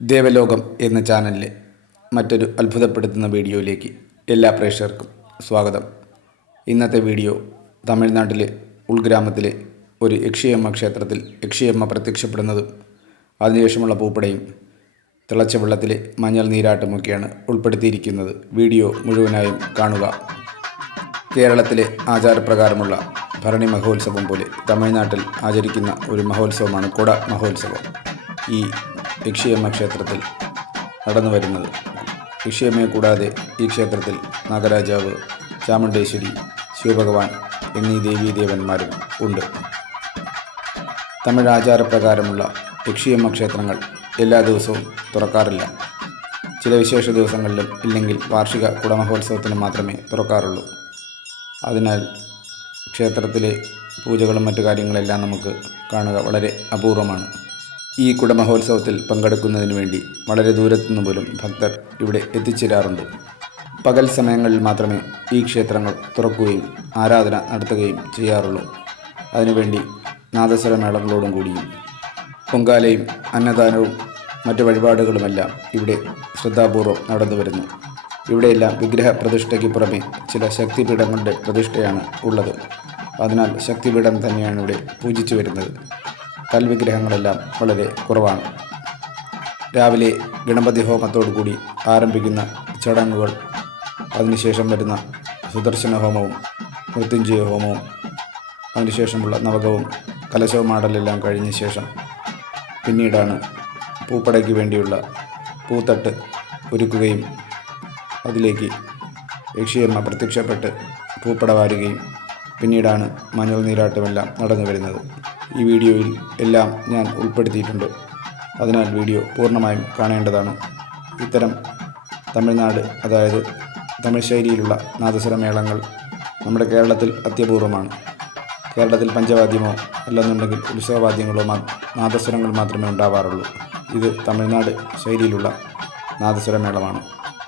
ദേവലോകം എന്ന ചാനലിലെ മറ്റൊരു അത്ഭുതപ്പെടുത്തുന്ന വീഡിയോയിലേക്ക് എല്ലാ പ്രേക്ഷകർക്കും സ്വാഗതം. ഇന്നത്തെ വീഡിയോ തമിഴ്നാട്ടിലെ ഉൾഗ്രാമത്തിലെ ഒരു യക്ഷിയമ്മ ക്ഷേത്രത്തിൽ യക്ഷിയമ്മ പ്രത്യക്ഷപ്പെടുന്നതും അതിനുശേഷമുള്ള പൂപ്പടയും തിളച്ച വെള്ളത്തിലെ മഞ്ഞൾ നീരാട്ടുമൊക്കെയാണ് ഉൾപ്പെടുത്തിയിരിക്കുന്നത്. വീഡിയോ മുഴുവനായും കാണുക. കേരളത്തിലെ ആചാരപ്രകാരമുള്ള ഭരണി മഹോത്സവം പോലെ തമിഴ്നാട്ടിൽ ആചരിക്കുന്ന ഒരു മഹോത്സവമാണ് കുട മഹോത്സവം. ഈ യക്ഷിയമ്മ ക്ഷേത്രത്തിൽ നടന്നു വരുന്നത്. യക്ഷിയമ്മയെ കൂടാതെ ഈ ക്ഷേത്രത്തിൽ നാഗരാജാവ് ചാമുണ്ടേശ്വരി ശിവഭഗവാൻ എന്നീ ദേവീദേവന്മാരും ഉണ്ട്. തമിഴ് ആചാരപ്രകാരമുള്ള യക്ഷിയമ്മ ക്ഷേത്രങ്ങൾ എല്ലാ ദിവസവും തുറക്കാറില്ല. ചില വിശേഷ ദിവസങ്ങളിലും ഇല്ലെങ്കിൽ വാർഷിക കുടമഹോത്സവത്തിന് മാത്രമേ തുറക്കാറുള്ളൂ. അതിനാൽ ക്ഷേത്രത്തിലെ പൂജകളും മറ്റു കാര്യങ്ങളെല്ലാം നമുക്ക് കാണുക വളരെ അപൂർവമാണ്. ഈ കുടമഹോത്സവത്തിൽ പങ്കെടുക്കുന്നതിന് വേണ്ടി വളരെ ദൂരത്തുനിന്ന് പോലും ഭക്തർ ഇവിടെ എത്തിച്ചേരാറുണ്ട്. പകൽ സമയങ്ങളിൽ മാത്രമേ ഈ ക്ഷേത്രങ്ങൾ തുറക്കുകയും ആരാധന നടത്തുകയും ചെയ്യാറുള്ളൂ. അതിനുവേണ്ടി നാദസ്വരമേളങ്ങളോടും കൂടിയും പൊങ്കാലയും അന്നദാനവും മറ്റ് വഴിപാടുകളുമെല്ലാം ഇവിടെ ശ്രദ്ധാപൂർവം നടന്നു വരുന്നു. ഇവിടെയെല്ലാം വിഗ്രഹ പ്രതിഷ്ഠയ്ക്ക് പുറമെ ചില ശക്തിപീഠങ്ങളുടെ പ്രതിഷ്ഠയാണ് ഉള്ളത്. അതിനാൽ ശക്തിപീഠം തന്നെയാണ് ഇവിടെ പൂജിച്ചു വരുന്നത്. കൽവിഗ്രഹങ്ങളെല്ലാം വളരെ കുറവാണ്. രാവിലെ ഗണപതി ഹോമത്തോടു കൂടി ആരംഭിക്കുന്ന ചടങ്ങുകൾ അതിനുശേഷം വരുന്ന സുദർശന ഹോമവും മൃത്യുഞ്ജയ ഹോമവും അതിനുശേഷമുള്ള നവകവും കലശവുമാടലെല്ലാം കഴിഞ്ഞ ശേഷം പിന്നീടാണ് പൂപ്പടയ്ക്ക് വേണ്ടിയുള്ള പൂത്തട്ട് ഒരുക്കുകയും അതിലേക്ക് യക്ഷിയമ്മ പ്രത്യക്ഷപ്പെട്ട് പൂപ്പട വാരുകയും പിന്നീടാണ് മഞ്ഞൾ നീരാട്ടമെല്ലാം നടന്നു വരുന്നത് ഈ വീഡിയോയിൽ എല്ലാം ഞാൻ ഉൾപ്പെടുത്തിയിട്ടുണ്ട്. അതിനാൽ വീഡിയോ പൂർണമായും കാണേണ്ടതാണ്. ഇത്തരം തമിഴ്നാട് അതായത് തമിഴ് ശൈലിയിലുള്ള നാദസ്വരമേളങ്ങൾ നമ്മുടെ കേരളത്തിൽ അത്യപൂർവമാണ്. കേരളത്തിൽ പഞ്ചവാദ്യമോ അല്ലെന്നുണ്ടെങ്കിൽ ഉത്സവവാദ്യങ്ങളോ മാ നാദസ്വരങ്ങൾ മാത്രമേ ഉണ്ടാവാറുള്ളൂ. ഇത് തമിഴ്നാട് ശൈലിയിലുള്ള നാദസ്വരമേളമാണ്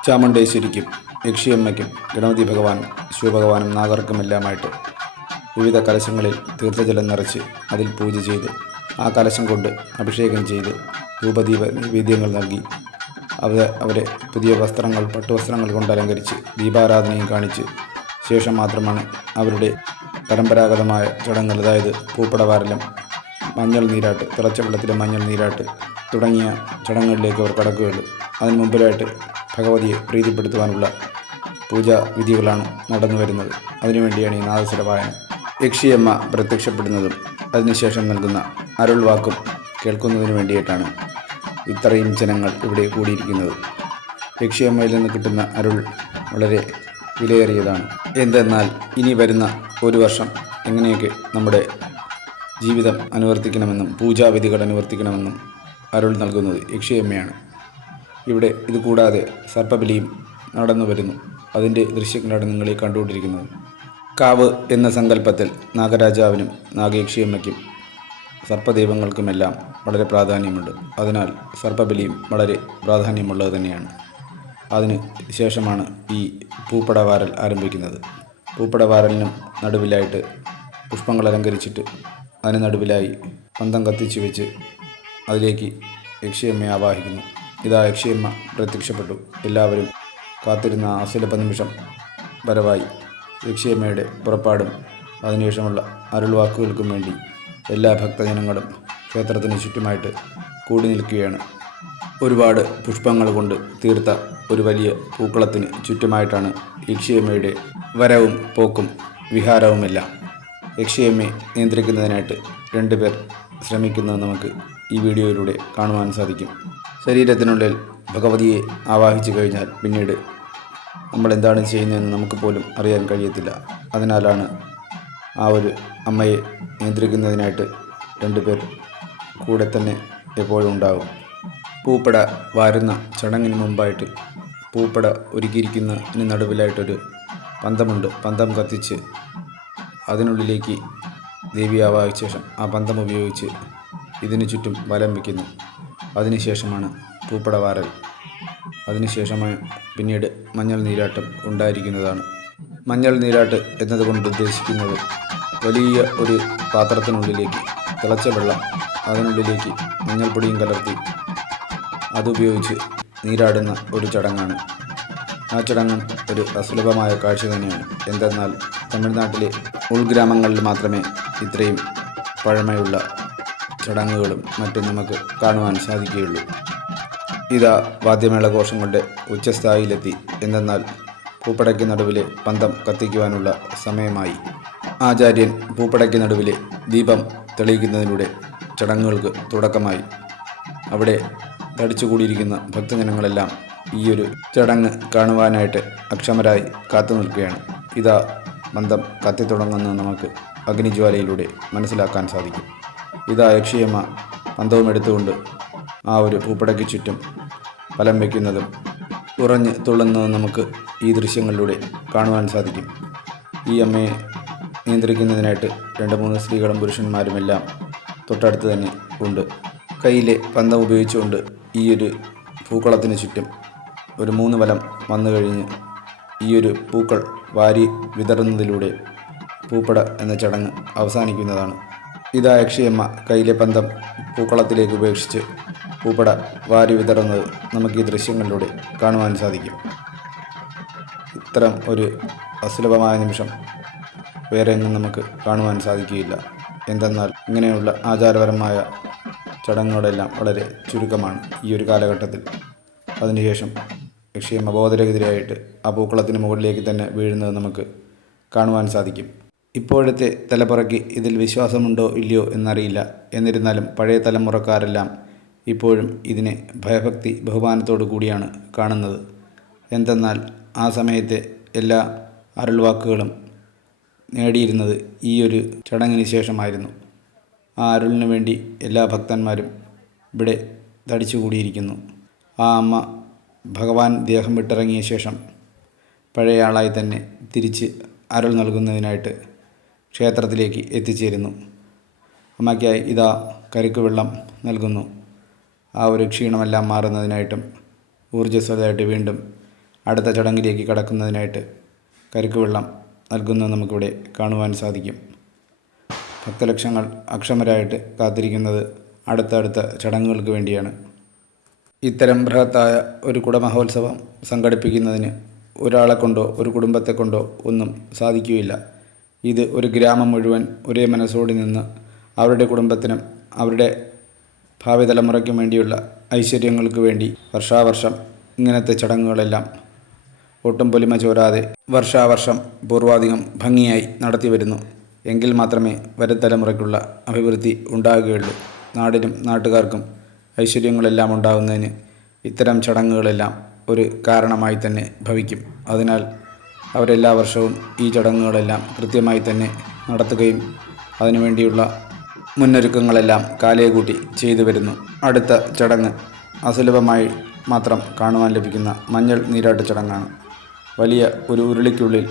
ചാമുണ്ടേശ്വരിക്കും യക്ഷിയമ്മയ്ക്കും ഗണപതി ഭഗവാനും ശിവഭഗവാനും നാഗർക്കുമെല്ലാമായിട്ട് വിവിധ കലശങ്ങളിൽ തീർത്ഥജലം നിറച്ച് അതിൽ പൂജ ചെയ്ത് ആ കലശം കൊണ്ട് അഭിഷേകം ചെയ്ത് ധൂപദീപ നൈവേദ്യങ്ങൾ നൽകി. അവ അവരെ പുതിയ വസ്ത്രങ്ങൾ പട്ടുവസ്ത്രങ്ങൾ കൊണ്ട് അലങ്കരിച്ച് ദീപാരാധനയും കാണിച്ച് ശേഷം മാത്രമാണ് അവരുടെ പരമ്പരാഗതമായ ചടങ്ങുകൾ. അതായത് പൂപ്പടവാരലം മഞ്ഞൾ നീരാട്ട് തിളച്ച വെള്ളത്തിലെ മഞ്ഞൾ നീരാട്ട് തുടങ്ങിയ ചടങ്ങുകളിലേക്ക് അവർ കടക്കുകയുള്ളൂ. അതിന് മുമ്പിലായിട്ട് ഭഗവതിയെ പ്രീതിപ്പെടുത്തുവാനുള്ള പൂജാവിധികളാണ് നടന്നു വരുന്നത് അതിനുവേണ്ടിയാണ് ഈ നാദസ്വര വായന യക്ഷിയമ്മ പ്രത്യക്ഷപ്പെടുന്നതും അതിനുശേഷം നൽകുന്ന അരുൾവാക്കും കേൾക്കുന്നതിനു വേണ്ടിയിട്ടാണ് ഇത്രയും ജനങ്ങൾ ഇവിടെ കൂടിയിരിക്കുന്നത്. യക്ഷിയമ്മയിൽ നിന്ന് കിട്ടുന്ന അരുൾ വളരെ വിലയേറിയതാണ്. എന്തെന്നാൽ ഇനി വരുന്ന ഒരു വർഷം എങ്ങനെയൊക്കെ നമ്മുടെ ജീവിതം അനുവർത്തിക്കണമെന്നും പൂജാവിധികൾ അനുവർത്തിക്കണമെന്നും അരുൾ നൽകുന്നത് യക്ഷിയമ്മയാണ്. ഇവിടെ ഇത് കൂടാതെ സർപ്പബലിയും നടന്നു വരുന്നു അതിന്റെ ദൃശ്യങ്ങളാണ് നിങ്ങളീ കണ്ടുകൊണ്ടിരിക്കുന്നത്. കാവ് എന്ന സങ്കല്പത്തിൽ നാഗരാജാവിനും നാഗേക്ഷിയമ്മയ്ക്കും സർപ്പദൈവങ്ങൾക്കുമെല്ലാം വളരെ പ്രാധാന്യമുണ്ട്. അതിനാൽ സർപ്പബലിയും വളരെ പ്രാധാന്യമുള്ളത് തന്നെയാണ്. അതിന് ശേഷമാണ് ഈ പൂപ്പടവാരൽ ആരംഭിക്കുന്നത്. പൂപ്പടവാരലിനും നടുവിലായിട്ട് പുഷ്പങ്ങൾ അലങ്കരിച്ചിട്ട് അതിന് നടുവിലായി പന്തം കത്തിച്ച് വെച്ച് അതിലേക്ക് യക്ഷിയമ്മയെ ആവാഹിക്കുന്നു. ഇതാ യക്ഷിയമ്മ പ്രത്യക്ഷപ്പെട്ടു. എല്ലാവരും കാത്തിരുന്ന ആ സുലഭ നിമിഷം വരവായി. യക്ഷിയമ്മയുടെ പുറപ്പാടും അതിനുശേഷമുള്ള അരുൾവാക്കുകൾക്കും വേണ്ടി എല്ലാ ഭക്തജനങ്ങളും ക്ഷേത്രത്തിന് ചുറ്റുമായിട്ട് കൂടി നിൽക്കുകയാണ് ഒരുപാട് പുഷ്പങ്ങൾ കൊണ്ട് തീർത്ത ഒരു വലിയ പൂക്കളത്തിന് ചുറ്റുമായിട്ടാണ് യക്ഷിയമ്മയുടെ വരവും പോക്കും വിഹാരവുമെല്ലാം. യക്ഷിയമ്മയെ നിയന്ത്രിക്കുന്നതിനായിട്ട് രണ്ടുപേർ ശ്രമിക്കുന്നത് നമുക്ക് ഈ വീഡിയോയിലൂടെ കാണുവാൻ സാധിക്കും. ശരീരത്തിനുള്ളിൽ ഭഗവതിയെ ആവാഹിച്ചു കഴിഞ്ഞാൽ പിന്നീട് നമ്മൾ എന്താണ് ചെയ്യുന്നതെന്ന് നമുക്ക് പോലും അറിയാൻ കഴിയത്തില്ല. അതിനാലാണ് ആ ഒരു അമ്മയെ നിയന്ത്രിക്കുന്നതിനായിട്ട് രണ്ടുപേർ കൂടെ തന്നെ എപ്പോഴും ഉണ്ടാകും പൂപ്പട വാരുന്ന ചടങ്ങിന് മുമ്പായിട്ട് പൂപ്പട ഒരുക്കിയിരിക്കുന്നതിന് നടുവിലായിട്ടൊരു പന്തമുണ്ട്. പന്തം കത്തിച്ച് അതിനുള്ളിലേക്ക് ദേവി ആവാഹിച്ച ശേഷം ആ പന്തം ഉപയോഗിച്ച് ഇതിനു ചുറ്റും വലം വയ്ക്കുന്നു. അതിനുശേഷമാണ് പൂപ്പട വാരൽ. അതിനുശേഷമായി പിന്നീട് മഞ്ഞൾ നീരാട്ടം ഉണ്ടായിരിക്കുന്നതാണ്. മഞ്ഞൾ നീരാട്ട് എന്നതുകൊണ്ട് ഉദ്ദേശിക്കുന്നത് വലിയ ഒരു പാത്രത്തിനുള്ളിലേക്ക് തിളച്ച വെള്ളം അതിനുള്ളിലേക്ക് മഞ്ഞൾപ്പൊടിയും കലർത്തി അതുപയോഗിച്ച് നീരാടുന്ന ഒരു ചടങ്ങാണ്. ആ ചടങ്ങ് ഒരു അസുലഭമായ കാഴ്ച തന്നെയാണ്. എന്തെന്നാൽ തമിഴ്നാട്ടിലെ ഉൾഗ്രാമങ്ങളിൽ മാത്രമേ ഇത്രയും പഴമയുള്ള ചടങ്ങുകളും മറ്റും നമുക്ക് കാണുവാൻ സാധിക്കുകയുള്ളൂ. ഇതാ വാദ്യമേള കൊണ്ട് ഉച്ചസ്ഥായിയിലെത്തി. എന്തെന്നാൽ പൂപ്പടയ്ക്ക് നടുവിലെ പന്തം കത്തിക്കുവാനുള്ള സമയമായി. ആചാര്യൻ പൂപ്പടയ്ക്ക് നടുവിലെ ദീപം തെളിയിക്കുന്നതിലൂടെ ചടങ്ങുകൾക്ക് തുടക്കമായി. അവിടെ തടിച്ചുകൂടിയിരിക്കുന്ന ഭക്തജനങ്ങളെല്ലാം ഈയൊരു ചടങ്ങ് കാണുവാനായിട്ട് അക്ഷമരായി കാത്തു നിൽക്കുകയാണ്. ഇതാ ബന്ധം കത്തിത്തുടങ്ങുന്നത് നമുക്ക് അഗ്നിജ്വാലയിലൂടെ മനസ്സിലാക്കാൻ സാധിക്കും. ഇതാ യക്ഷിയമ്മ പന്തവും എടുത്തുകൊണ്ട് ആ ഒരു പൂപ്പടയ്ക്ക് ചുറ്റും ഫലം വയ്ക്കുന്നതും ഉറഞ്ഞ് തുള്ളുന്നതും നമുക്ക് ഈ ദൃശ്യങ്ങളിലൂടെ കാണുവാൻ സാധിക്കും. ഈ അമ്മയെ നിയന്ത്രിക്കുന്നതിനായിട്ട് രണ്ട് മൂന്ന് സ്ത്രീകളും പുരുഷന്മാരുമെല്ലാം തൊട്ടടുത്ത് തന്നെ ഉണ്ട്. കയ്യിലെ പന്തം ഉപയോഗിച്ചുകൊണ്ട് ഈ ഒരു പൂക്കളത്തിന് ചുറ്റും ഒരു മൂന്ന് വലം വന്നു കഴിഞ്ഞ് ഈ ഒരു പൂക്കൾ വാരി വിതറുന്നതിലൂടെ പൂപ്പട എന്ന ചടങ്ങ് അവസാനിക്കുന്നതാണ്. ഇതാ യക്ഷിയമ്മ കയ്യിലെ പന്തം പൂക്കളത്തിലേക്ക് ഉപേക്ഷിച്ച് പൂപ്പട വാരി വിതറുന്നത് നമുക്ക് ഈ ദൃശ്യങ്ങളിലൂടെ കാണുവാൻ സാധിക്കും. ഇത്തരം ഒരു അസുലഭമായ നിമിഷം വേറെ എങ്ങും നമുക്ക് കാണുവാൻ സാധിക്കുകയില്ല. എന്തെന്നാൽ ഇങ്ങനെയുള്ള ആചാരപരമായ ചടങ്ങുകളെല്ലാം വളരെ ചുരുക്കമാണ് ഈ ഒരു കാലഘട്ടത്തിൽ. അതിനുശേഷം ലക്ഷ്യം അബോധരഹിതരായിട്ട് ആ പൂക്കളത്തിന് മുകളിലേക്ക് തന്നെ വീഴുന്നത് നമുക്ക് കാണുവാൻ സാധിക്കും. ഇപ്പോഴത്തെ തലമുറയ്ക്ക് ഇതിൽ വിശ്വാസമുണ്ടോ ഇല്ലയോ എന്നറിയില്ല. എന്നിരുന്നാലും പഴയ തലമുറക്കാരെല്ലാം ഇപ്പോഴും ഇതിനെ ഭയഭക്തി ബഹുമാനത്തോടു കൂടിയാണ് കാണുന്നത്. എന്തെന്നാൽ ആ സമയത്തെ എല്ലാ അരുൾവാക്കുകളും നേടിയിരുന്നത് ഈ ഒരു ചടങ്ങിന് ശേഷമായിരുന്നു. ആ അരുളിനു വേണ്ടി എല്ലാ ഭക്തന്മാരും ഇവിടെ തടിച്ചുകൂടിയിരിക്കുന്നു ആ അമ്മ ഭഗവാൻ ദേഹം വിട്ടിറങ്ങിയ ശേഷം പഴയ ആളായി തന്നെ തിരിച്ച് അരുൾ നൽകുന്നതിനായിട്ട് ക്ഷേത്രത്തിലേക്ക് എത്തിച്ചേരുന്നു. അമ്മയ്ക്കായി ഇതാ കരുക്കുവെള്ളം നൽകുന്നു. ആ ഒരു ക്ഷീണമെല്ലാം മാറുന്നതിനായിട്ടും ഊർജസ്വലമായിട്ട് വീണ്ടും അടുത്ത ചടങ്ങിലേക്ക് കടക്കുന്നതിനായിട്ട് കരുക്ക് വെള്ളം നൽകുന്നത് നമുക്കിവിടെ കാണുവാൻ സാധിക്കും. ഭക്തലക്ഷങ്ങൾ അക്ഷമരായിട്ട് കാത്തിരിക്കുന്നത് അടുത്തടുത്ത ചടങ്ങുകൾക്ക് വേണ്ടിയാണ്. ഇത്തരം ബൃഹത്തായ ഒരു കുടമഹോത്സവം സംഘടിപ്പിക്കുന്നതിന് ഒരാളെ കൊണ്ടോ ഒരു കുടുംബത്തെ കൊണ്ടോ ഒന്നും സാധിക്കുകയില്ല. ഇത് ഒരു ഗ്രാമം മുഴുവൻ ഒരേ മനസ്സോടി നിന്ന് അവരുടെ കുടുംബത്തിനും അവരുടെ ഭാവി തലമുറയ്ക്കും വേണ്ടിയുള്ള ഐശ്വര്യങ്ങൾക്ക് വേണ്ടി വർഷാവർഷം ഇങ്ങനത്തെ ചടങ്ങുകളെല്ലാം ഒട്ടും പൊലിമ ചോരാതെ വർഷാവർഷം പൂർവാധികം ഭംഗിയായി നടത്തി വരുന്നു. എങ്കിൽ മാത്രമേ വരും തലമുറയ്ക്കുള്ള അഭിവൃദ്ധി ഉണ്ടാകുകയുള്ളൂ. നാടിനും നാട്ടുകാർക്കും ഐശ്വര്യങ്ങളെല്ലാം ഉണ്ടാകുന്നതിന് ഇത്തരം ചടങ്ങുകളെല്ലാം ഒരു കാരണമായി തന്നെ ഭവിക്കും. അതിനാൽ അവരെല്ലാ വർഷവും ഈ ചടങ്ങുകളെല്ലാം കൃത്യമായി തന്നെ നടത്തുകയും അതിനുവേണ്ടിയുള്ള മുന്നൊരുക്കങ്ങളെല്ലാം കാലേകൂട്ടി ചെയ്തു വരുന്നു. അടുത്ത ചടങ്ങ് അസുലഭമായി മാത്രം കാണുവാൻ ലഭിക്കുന്ന മഞ്ഞൾ നീരാട്ട് ചടങ്ങാണ്. വലിയ ഒരു ഉരുളിക്കുള്ളിൽ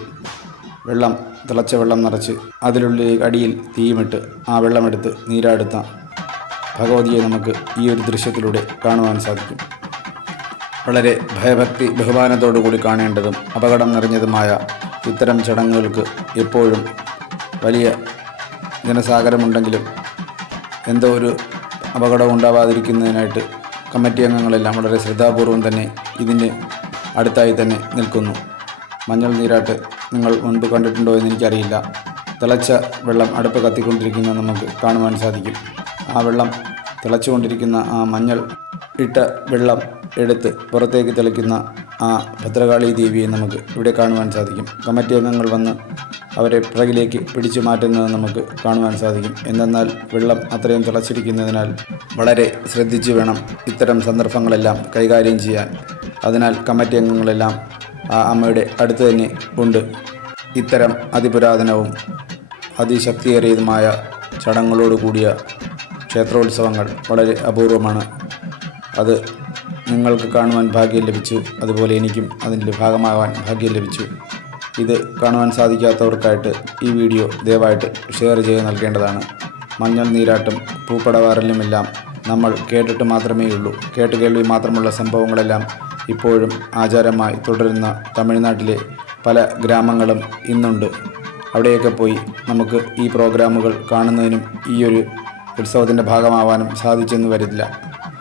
വെള്ളം തിളച്ച വെള്ളം നിറച്ച് അതിലുള്ളിൽ അടിയിൽ തീയുമിട്ട് ആ വെള്ളമെടുത്ത് നീരാടുത്ത ഭഗവതിയെ നമുക്ക് ഈ ഒരു ദൃശ്യത്തിലൂടെ കാണുവാൻ സാധിക്കും. വളരെ ഭയഭക്തി ബഹുമാനത്തോടുകൂടി കാണേണ്ടതും അപകടം നിറഞ്ഞതുമായ ഇത്തരം ചടങ്ങുകൾക്ക് എപ്പോഴും വലിയ ജനസാഗരമുണ്ടെങ്കിലും എന്തോ ഒരു അപകടം ഉണ്ടാവാതിരിക്കുന്നതിനായിട്ട് കമ്മിറ്റി അംഗങ്ങളെല്ലാം വളരെ ശ്രദ്ധാപൂർവം തന്നെ ഇതിന് അടുത്തായി തന്നെ നിൽക്കുന്നു. മഞ്ഞൾ നീരാട്ട് നിങ്ങൾ മുൻപ് കണ്ടിട്ടുണ്ടോ എന്ന് എനിക്കറിയില്ല. തിളച്ച വെള്ളം അടുപ്പ് കത്തിക്കൊണ്ടിരിക്കുന്നത് നമുക്ക് കാണുവാൻ സാധിക്കും. ആ വെള്ളം തിളച്ചുകൊണ്ടിരിക്കുന്ന ആ മഞ്ഞൾ ഇട്ട വെള്ളം എടുത്ത് പുറത്തേക്ക് തെളിക്കുന്ന ആ ഭദ്രകാളി ദേവിയെ നമുക്ക് ഇവിടെ കാണുവാൻ സാധിക്കും. കമ്മിറ്റി അംഗങ്ങൾ വന്ന് അവരെ പിറകിലേക്ക് പിടിച്ചു മാറ്റുന്നത് നമുക്ക് കാണുവാൻ സാധിക്കും. എന്തെന്നാൽ വെള്ളം അത്രയും തിളച്ചിരിക്കുന്നതിനാൽ വളരെ ശ്രദ്ധിച്ചു വേണം ഇത്തരം സന്ദർഭങ്ങളെല്ലാം കൈകാര്യം ചെയ്യാൻ. അതിനാൽ കമ്മിറ്റി അംഗങ്ങളെല്ലാം ആ അമ്മയുടെ അടുത്ത് തന്നെ ഉണ്ട്. ഇത്തരം അതിപുരാതനവും അതിശക്തിയേറിയതുമായ ചടങ്ങുകളോട് കൂടിയ ക്ഷേത്രോത്സവങ്ങൾ വളരെ അപൂർവമാണ്. അത് നിങ്ങൾക്ക് കാണുവാൻ ഭാഗ്യം ലഭിച്ചു. അതുപോലെ എനിക്കും അതിന്റെ ഭാഗമാകാൻ ഭാഗ്യം ലഭിച്ചു. ഇത് കാണുവാൻ സാധിക്കാത്തവർക്കായിട്ട് ഈ വീഡിയോ ദയവായിട്ട് ഷെയർ ചെയ്ത് നൽകേണ്ടതാണ്. മഞ്ഞൾ നീരാട്ടും പൂപ്പടവാറലുമെല്ലാം നമ്മൾ കേട്ടിട്ട് കേട്ട് കേൾവി മാത്രമുള്ള സംഭവങ്ങളെല്ലാം ഇപ്പോഴും ആചാരമായി തുടരുന്ന തമിഴ്നാട്ടിലെ പല ഗ്രാമങ്ങളും ഇന്നുണ്ട്. അവിടെയൊക്കെ പോയി നമുക്ക് ഈ പ്രോഗ്രാമുകൾ കാണുന്നതിനും ഈ ഒരു ഉത്സവത്തിന്റെ ഭാഗമാവാനും സാധിച്ചെന്ന് വരില്ല.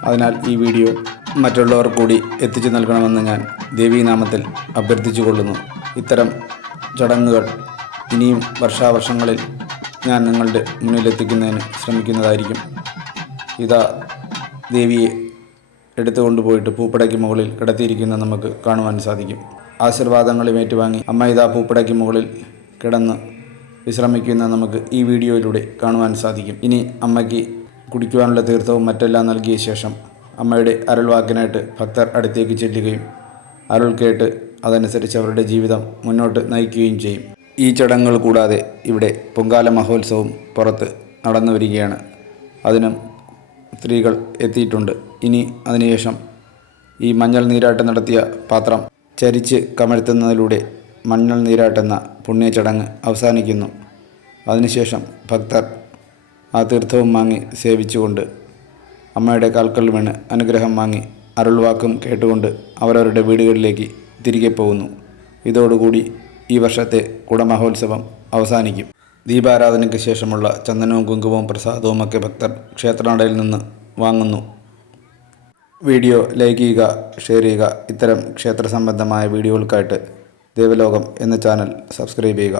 അതിനാൽ ഈ വീഡിയോ മറ്റുള്ളവർ കൂടി എത്തിച്ചു നൽകണമെന്ന് ഞാൻ ദേവീനാമത്തിൽ അഭ്യർത്ഥിച്ചു കൊള്ളുന്നു ഇത്തരം ചടങ്ങുകൾ ഇനിയും വർഷാവർഷങ്ങളിൽ ഞാൻ നിങ്ങളുടെ മുന്നിലെത്തിക്കുന്നതിന് ശ്രമിക്കുന്നതായിരിക്കും. ഇതാ ദേവിയെ എടുത്തു കൊണ്ടുപോയിട്ട് പൂപ്പടയ്ക്ക് മുകളിൽ കിടത്തിയിരിക്കുന്ന നമുക്ക് കാണുവാൻ സാധിക്കും. ആശീർവാദങ്ങളും ഏറ്റുവാങ്ങി അമ്മ ഇതാ പൂപ്പടയ്ക്ക് മുകളിൽ കിടന്ന് വിശ്രമിക്കുന്ന നമുക്ക് ഈ വീഡിയോയിലൂടെ കാണുവാൻ സാധിക്കും. ഇനി അമ്മയ്ക്ക് കുടിക്കുവാനുള്ള തീർത്ഥവും മറ്റെല്ലാം നൽകിയ ശേഷം അമ്മയുടെ അരുൾവാക്കിനായിട്ട് ഭക്തർ അടുത്തേക്ക് ചെല്ലുകയും അരുൾ കേട്ട് അതനുസരിച്ച് അവരുടെ ജീവിതം മുന്നോട്ട് നയിക്കുകയും ചെയ്യും. ഈ ചടങ്ങുകൾ കൂടാതെ ഇവിടെ പൊങ്കാല മഹോത്സവം പുറത്ത് നടന്നു വരികയാണ്. അതിനും സ്ത്രീകൾ എത്തിയിട്ടുണ്ട്. ഇനി അതിനുശേഷം ഈ മഞ്ഞൾ നീരാട്ടം നടത്തിയ പാത്രം ചരിച്ച് കമഴ്ത്തുന്നതിലൂടെ മഞ്ഞൾ നീരാട്ടെന്ന പുണ്യ ചടങ്ങ് അവസാനിക്കുന്നു. അതിനുശേഷം ഭക്തർ ആ തീർത്ഥവും വാങ്ങി സേവിച്ചുകൊണ്ട് അമ്മയുടെ കാൽക്കൽ വീണ് അനുഗ്രഹം വാങ്ങി അരുൾവാക്കും കേട്ടുകൊണ്ട് അവരവരുടെ വീടുകളിലേക്ക് തിരികെ പോകുന്നു. ഇതോടുകൂടി ഈ വർഷത്തെ കുടമഹോത്സവം അവസാനിക്കും. ദീപാരാധനയ്ക്ക് ശേഷമുള്ള ചന്ദനവും കുങ്കുമവും പ്രസാദവും ഒക്കെ ഭക്തർ ക്ഷേത്രനടയിൽ നിന്ന് വാങ്ങുന്നു. വീഡിയോ ലൈക്ക് ചെയ്യുക ഷെയർ ചെയ്യുക. ഇത്തരം ക്ഷേത്ര സംബന്ധമായ വീഡിയോകൾക്കായിട്ട് ദേവലോകം എന്ന ചാനൽ സബ്സ്ക്രൈബ് ചെയ്യുക.